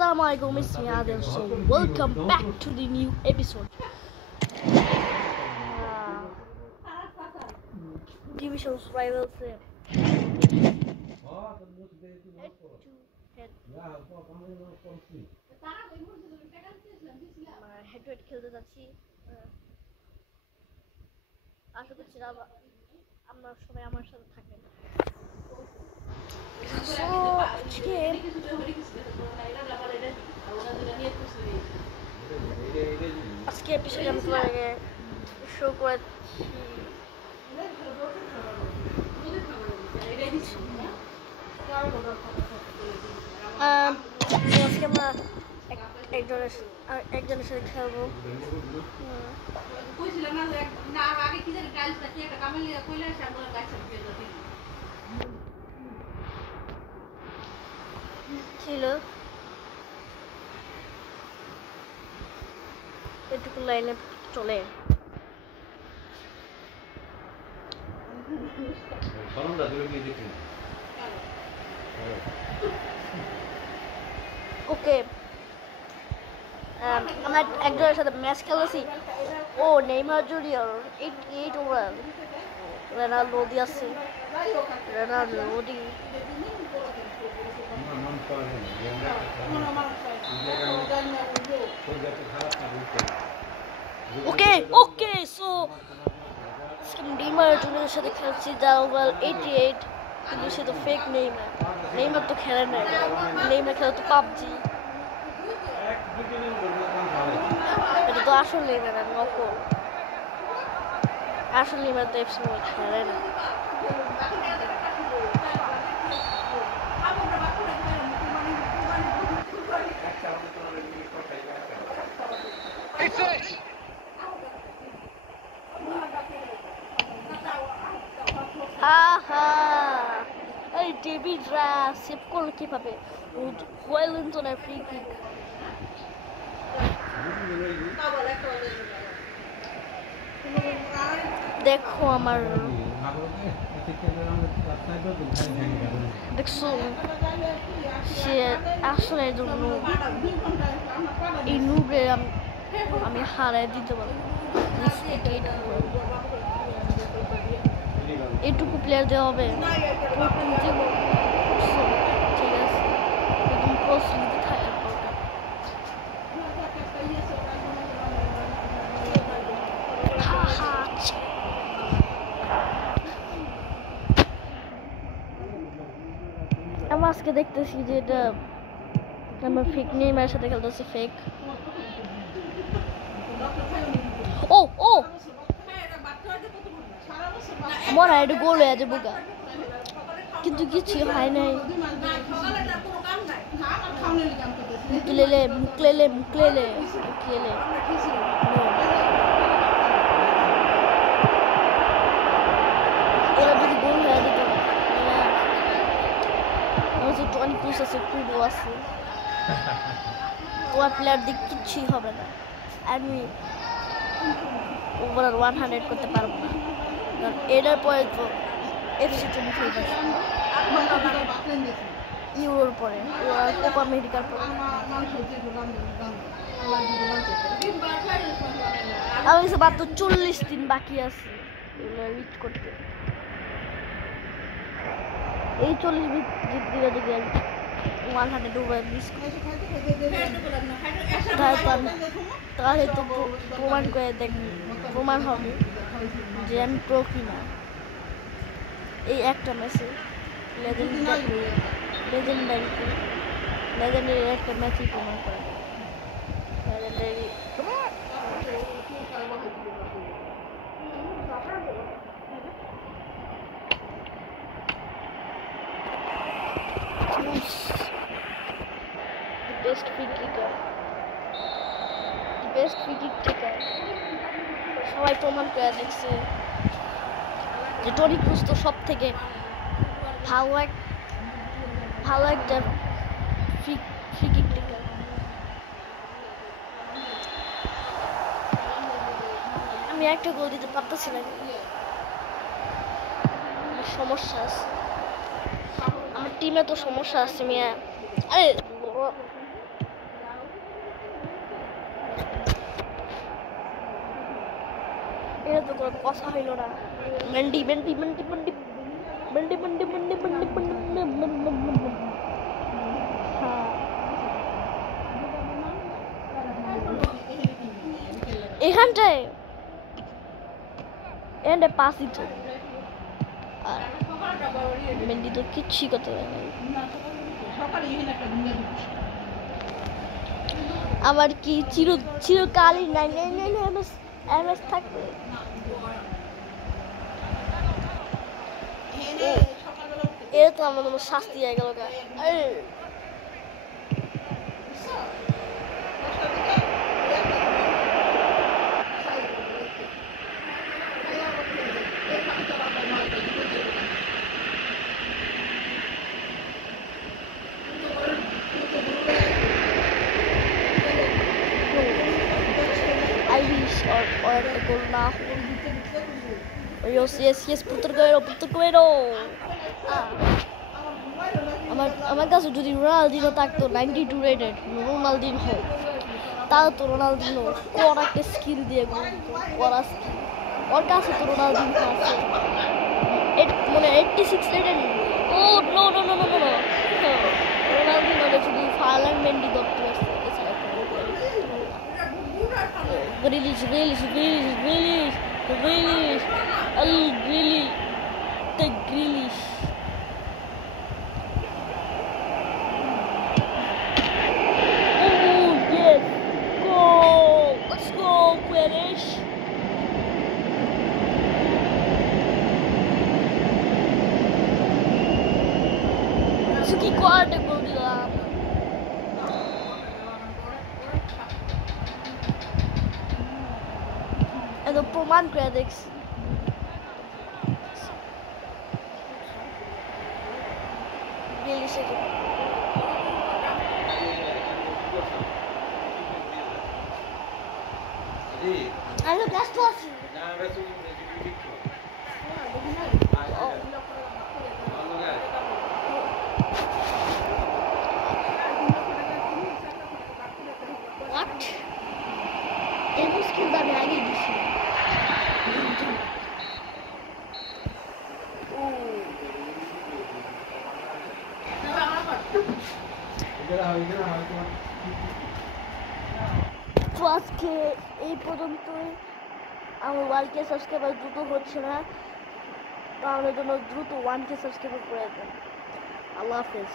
Assalamualaikum, it's me Adil. So welcome back to the new episode. TV shows rivals head to head. Head to head খেলতে যাচ্ছি। আশা করছি আপনারা সবাই আমার সাথে থাকবেন। আজকে এপিসোড আমি তোমাকে শো করেছি। আজকে আমরা একজনের সাথে খেলবো। ছিল এটুকু লাইনে চলে ওকে। আমরা একজনের সাথে ম্যাচ খেলেছি। ও নেইমার জুনিয়র 88 ওভার রোনাল্ডো আছে। রোনাল্ডো ওকে সো নেইমার জুনিয়রের সাথে খেলছি যার ওভার 88, কিন্তু সে তো ফেক নেইমার তো খেলে না। নেইমার খেলে তো পাবজি। এটা তো আসল নেইমার না, নকল। আসল নেইমার তো এফসি মোবাইল খেলে না। এই ডেভিড রায়া সেভ করলো কিভাবে? ওয়েলিংটনের ফ্রি কিক। দেখো আমার দেখছো সে আসলে জন্য এই নুবে আমি হারাই দিতে পারবো। এইটুকু প্লেয়ার দেওয়া হবে। ঠিক আছে, একদম প্রস্তুতি থাকার দরকার। আমি আজকে দেখতেছি যে এটা আমার ফেক নেইমারের সাথে খেলতেছে। ফেক ও মনে হয় এটা গোল হয়ে যাবে বোকা, কিন্তু কিছু হয় নাই। মুকলেলে এরা যদি গোল হয়ে যেত, টনি ক্রুজ আছে, কুডো আছে, তোমার প্লেয়ার দিক কিচ্ছুই হবে না। আমি ওভার 100 করতে পারবো না, কারণ এটার পরে তো এফসি 25 আসে, ইউরোর পরে, কোপা আমেরিকার পরে। আমার কাছে মাত্র 40 দিন বাকি আছে এগুলো রিচ করতে। এই 40 দিনে যদি 100 ওভার মিস করি তাহলে তো প্রমাণ হবে যে আমি প্রো কিনা। এই একটা ম্যাচে লেজেন্ডারি একটা ম্যাচই প্রমাণ করে। লেজেন্ডারি বেস্ট ফ্রি কিকার সবাই প্রমাণ করে দেখছে যে টনি ক্রুজ তো সব থেকে ভালো একটা ফ্রি কিক কিকার। আমি একটা গোল দিতে পারতেছি না, সমস্যা আছে আমার টিমে, তো সমস্যা আছে মিয়া। আরে এটা তো কোনো কথা হইল না। Mendy Mendy Mendy Mendy Mendy Mendy Mendy Mendy Mendy. হ্যাঁ, এখানটায় পাস দিত আর মেন্ডি তো কিচ্ছুই করতে পারে নাই। আমার কি চিরকালই 999 এমএস থাকবে। এটা তো আমার শাস্তি হয়ে গেল। और একটা গোল না yes পুত্র কইরো আমার কাছে যদি রোনালদিনো থাকতো 92 রেটেড রোনালদিনো, তাও তো রোনালদিনো কোন একটা স্কিল দিয়ে করা স্কিল ওর কাছে তো রোনালদিনো আছে মানে 86 rated. Oh no no no no no Ronaldinho যদি ফার্ল্যান্ড মেন্ডি ধরতে পারছে এছাড়া Grealish, the Grealish. Oh yes, goal! Let's go, Grealish. Suki quarta gol de lá. And the Proman credits. Really shaky. I look, that's close. What? They must kill the Maggie this year. তো আজকে এই পর্যন্তই। আমার 1K subscriber দ্রুত হচ্ছে না, তাহলে জন্য দ্রুত 1K সাবস্ক্রাইবার করে দেন। আল্লাহ হাফেজ।